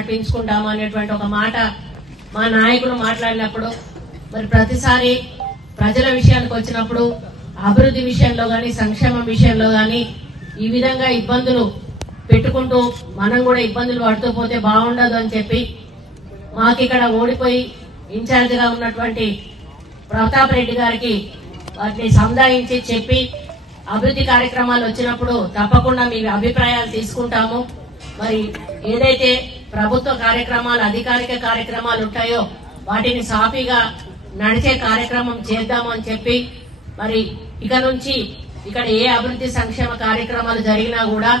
నడిపించుకుంటాము అనేటువంటి ఒక మాట మా నాయకులు మాట్లాడినప్పుడు మరి ప్రతిసారి ప్రజల విషయానికి వచ్చినప్పుడు అభివృద్ధి విషయంలో గాని సంక్షేమం విషయంలో గాని ఈ విధంగా ఇబ్బందులు పెట్టుకుంటూ మనం కూడా ఇబ్బందులు పడుతూ పోతే బాగుండదు అని చెప్పి మాకు ఇక్కడ ఓడిపోయి ఇన్ఛార్జ్ గా ఉన్నటువంటి ప్రతాప్ రెడ్డి గారికి వాటిని సంధాయించి చెప్పి అభివృద్ధి కార్యక్రమాలు వచ్చినప్పుడు తప్పకుండా మీ అభిప్రాయాలు తీసుకుంటాము. మరి ఏదైతే ప్రభుత్వ కార్యక్రమాలు అధికారిక కార్యక్రమాలు ఉంటాయో వాటిని సాఫీగా నడిచే కార్యక్రమం చేద్దాము అని చెప్పి మరి ఇక నుంచి ఇక్కడ ఏ అభివృద్ధి సంక్షేమ కార్యక్రమాలు జరిగినా కూడా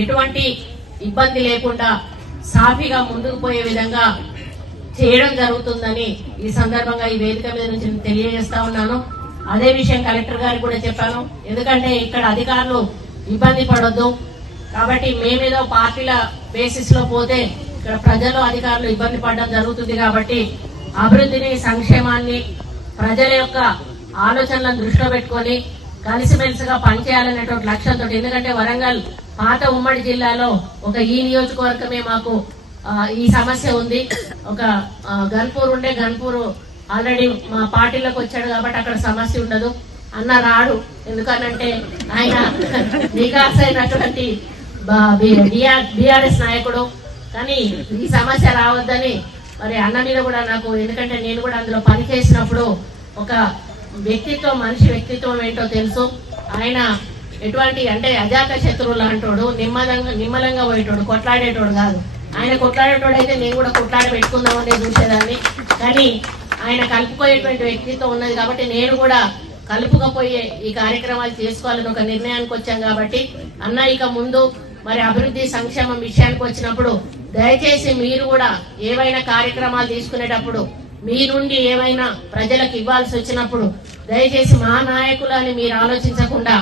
ఎటువంటి ఇబ్బంది లేకుండా సాఫీగా ముందుకు పోయే విధంగా చేయడం జరుగుతుందని ఈ సందర్భంగా ఈ వేదిక మీద నుంచి తెలియజేస్తా ఉన్నాను. అదే విషయం కలెక్టర్ గారికి కూడా చెప్పాను. ఎందుకంటే ఇక్కడ అధికారులు ఇబ్బంది పడొద్దు కాబట్టి మేమేదో పార్టీల బేసిస్ లో పోతే ఇక్కడ ప్రజలు అధికారులు ఇబ్బంది పడడం జరుగుతుంది కాబట్టి అభివృద్ధిని సంక్షేమాన్ని ప్రజల యొక్క ఆలోచనలను దృష్టిలో పెట్టుకుని కలిసిమెలిసిగా పనిచేయాలనేటువంటి లక్ష్యంతో, ఎందుకంటే వరంగల్ పాత ఉమ్మడి జిల్లాలో ఒక ఈ నియోజకవర్గమే మాకు ఈ సమస్య ఉంది. ఒక గన్పూర్ ఉండే గన్పూర్ ఆల్రెడీ మా పార్టీలోకి వచ్చాడు కాబట్టి అక్కడ సమస్య ఉండదు. అన్న రాడు ఎందుకనంటే ఆయన నికాస్ అయినటువంటి బీఆర్ఎస్ నాయకుడు. కానీ ఈ సమస్య రావద్దని మరి అన్న మీద కూడా నాకు, ఎందుకంటే నేను కూడా అందులో పని చేసినప్పుడు ఒక వ్యక్తిత్వం, మనిషి వ్యక్తిత్వం ఏంటో తెలుసు. ఆయన ఎటువంటి అంటే అజాత శత్రువు లాంటోడు, నిమ్మలంగా పోయేటోడు, కొట్లాడేటోడు కాదు. ఆయన కొట్లాడేటోడు అయితే నేను కూడా కొట్లాడి పెట్టుకుందామనే చూసేదాన్ని. కానీ ఆయన కలుపుకోయేటువంటి వ్యక్తిత్వం ఉన్నది కాబట్టి నేను కూడా కలుపుకపోయే ఈ కార్యక్రమాలు చేసుకోవాలని ఒక నిర్ణయానికి వచ్చాం. కాబట్టి అన్న ఇక ముందు మరి అభివృద్ధి సంక్షేమం విషయానికి వచ్చినప్పుడు దయచేసి మీరు కూడా ఏవైనా కార్యక్రమాలు తీసుకునేటప్పుడు మీ నుండి ఏమైనా ప్రజలకు ఇవ్వాల్సి వచ్చినప్పుడు దయచేసి మా నాయకులని మీరు ఆలోచించకుండా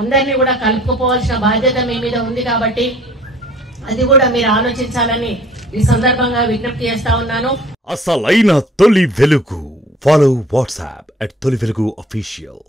అందరినీ కూడా కలుపుకోవాల్సిన బాధ్యత మీ మీద ఉంది కాబట్టి అది కూడా మీరు ఆలోచించాలని ఈ సందర్భంగా విజ్ఞప్తి చేస్తా ఉన్నాను. అసలైన తొలి వెలుగు. ఫాలో వాట్సాప్ @తొలి వెలుగు official.